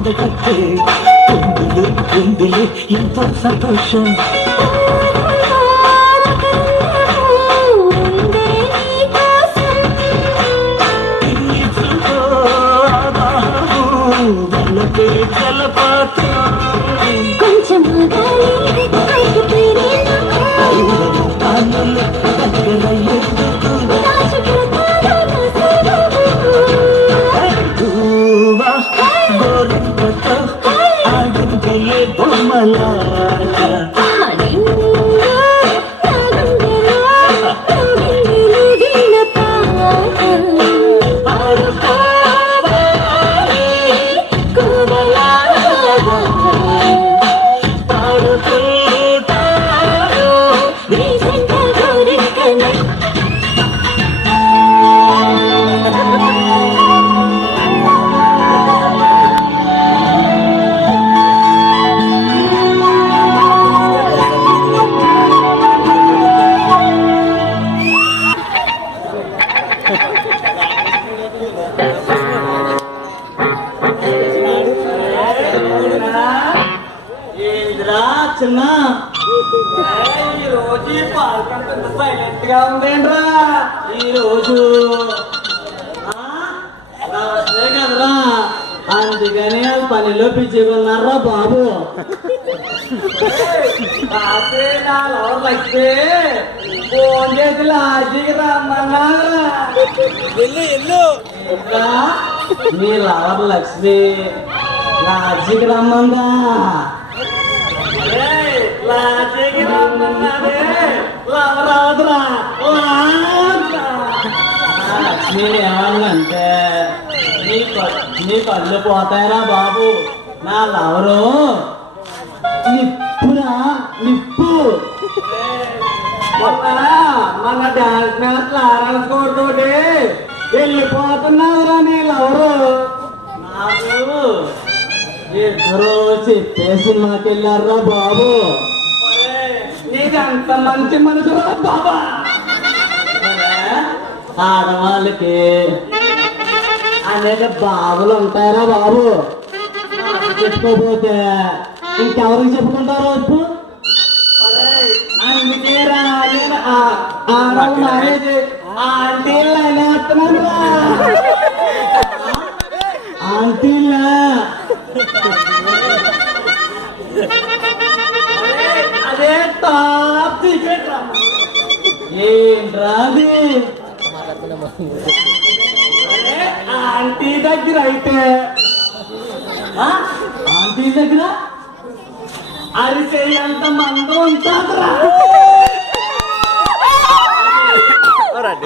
పండగట్టే ఉందిలే ఎంతో సంతోషం కొంచెం ఆడిందలే బొమ్మలా చిన్న ఈరోజు ఈ పాలకం సైలెంట్ గా ఉండేంట్రా ఈరోజు కదరా అందుకని పనిలో బిజీగా ఉన్నారా బాబు రాత్రి నా లవర్ లక్ష్మి ఫోన్ చేసి లాడ్జికి రమ్మన్నారా ఇంకా మీ లవర్ లక్ష్మి లాడ్జికి రమ్మందా లాడ్జికి రమ్మన్నారే లవరాదురా లక్ష్మి ఏమన్నంటే నీ కళ్ళు పోతాయరా బాబు నా లవరు నిప్పురా నిప్పు మన డాన్స్ మ్యాచ్ ఆడాలనుకోటి వెళ్ళిపోతున్నావురా నీ లవరు నాకు ఇద్దరు చెప్పే సినిమాకి వెళ్ళారా బాబు నీదంత మంచి మనసురా బాబా ఆడవాళ్ళకి అనేక బాధలు ఉంటాయరా బాబు చెప్పుకోపోతే ఇంకెవరికి చెప్పుకుంటారో ఇప్పుడు అందుకే మ్యారేజ్ ఆంటీలు అనేస్తున్నాను ఆంటీలా అదే టాప్ సీక్రెట్ ఏంట్రా అది ఆంటీ దగ్గర అయితే ఆంటీ దగ్గర అరిసే అంత మందు ఉంటుందిరా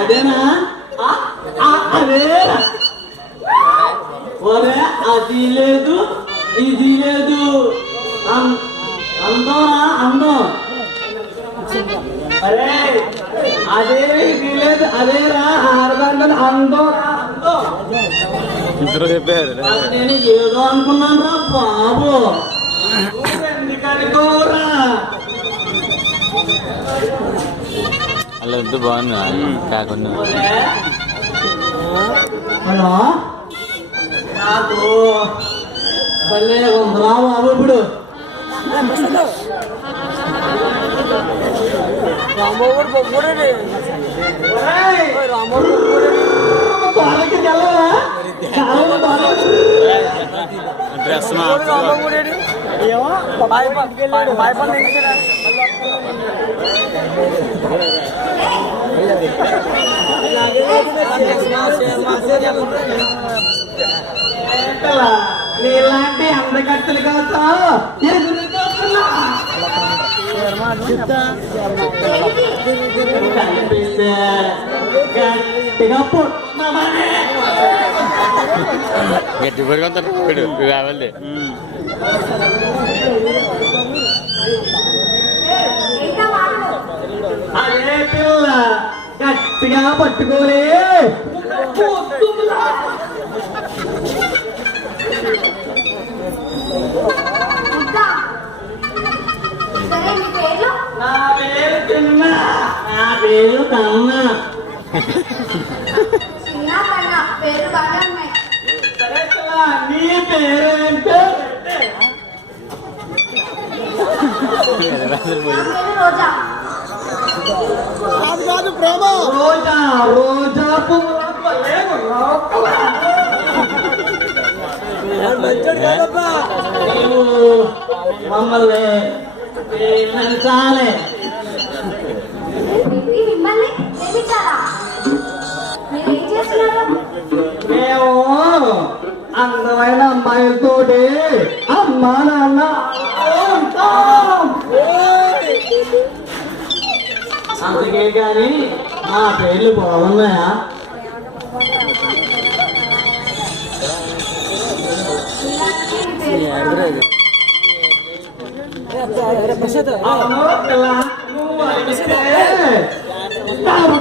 అదేనా అదేరా ఒరే అది లేదు ఇది లేదు అందరా అందం అరే అదే ఇది లేదు అదేరా ఆడదాన్ని అందం ఇద్దరు చెప్పారు నేను ఏదో అనుకున్నాను రా బాబు ఎందుకనుకోరా అలా ఎంత బాగుంది కాకుండా హలో నాకు భలే ఉందిరా బాబు ఇప్పుడు డ్రెస్ నీలాంటి అందగత్తెలు కాస్తా కనిపిస్తే గట్టిగా గట్టి పడుకుంటారు కావాలి అదే పిల్ల గట్టిగా పట్టుకోలే నా పేరు చిన్న నా పేరు కన్న చిన్న కన్నా పేరు బాగా ఉన్నాయి. సరే నీ పేరేంటే రోజా రోజా పువ్వు మమ్మల్ని ప్రేమించాలి. మిమ్మల్ని ప్రేమించాలా? మీరు ఏం చేస్తున్నారు? మేము అందమైన అమ్మాయిలతోటి అమ్మా నాన్న ఉంటాం. అందుకే కానీ మా పేర్లు బాగున్నాయా? అవును పిల్ల, నువ్వు అడిగితే ఇస్తావా?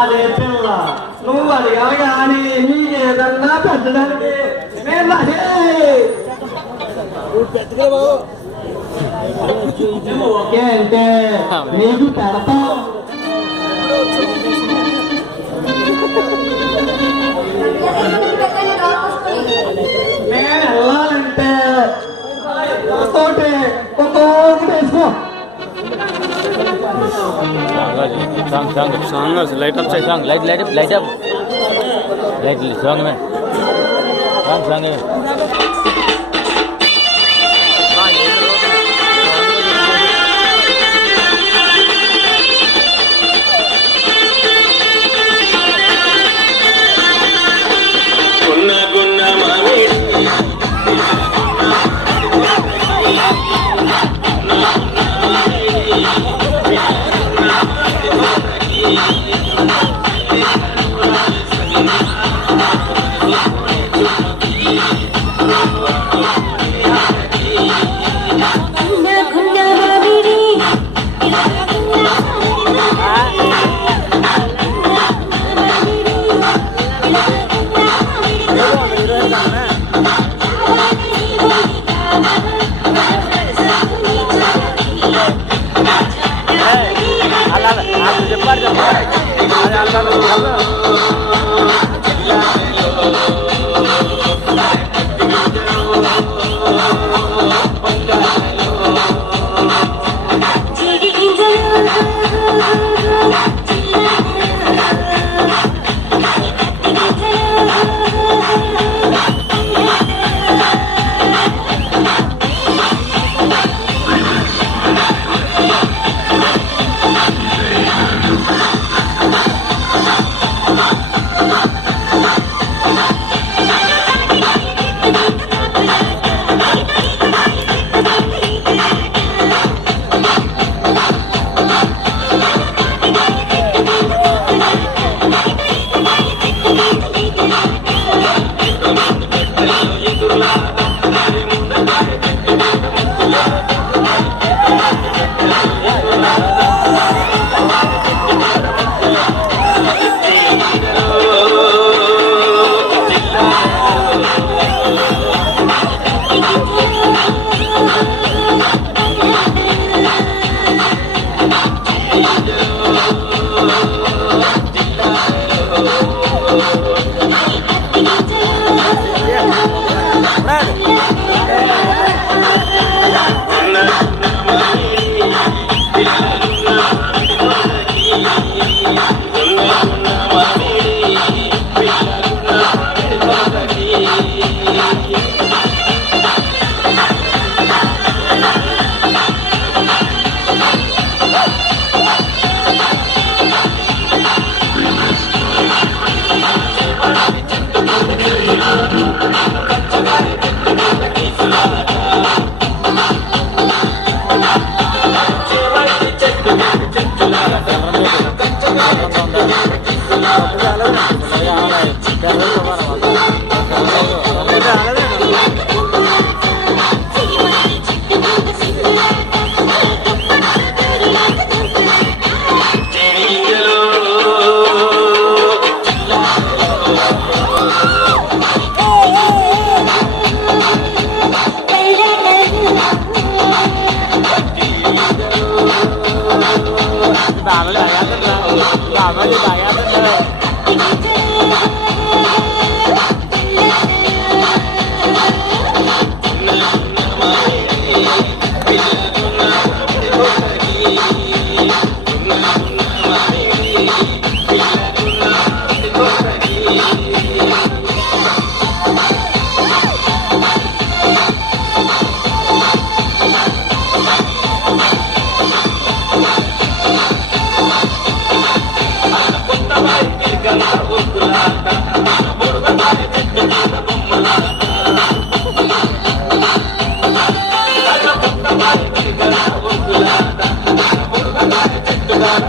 అదే పిల్ల, నువ్వు అడిగా కానీ నీకేదన్నా పెట్టడానికి మేము అదే. నువ్వు ఓకే అంటే నీకు పెడతాం. మేము వెళ్ళాలంటే తోటి ఒక్కొక్కటి వేసుకో. Song light up song light light light up light song में సాంగ్ సాంగ్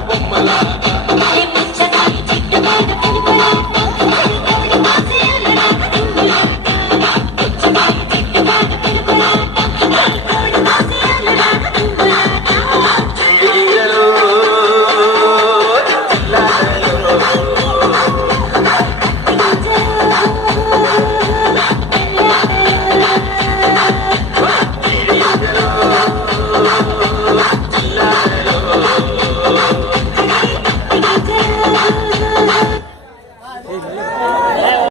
బొమ్మలాట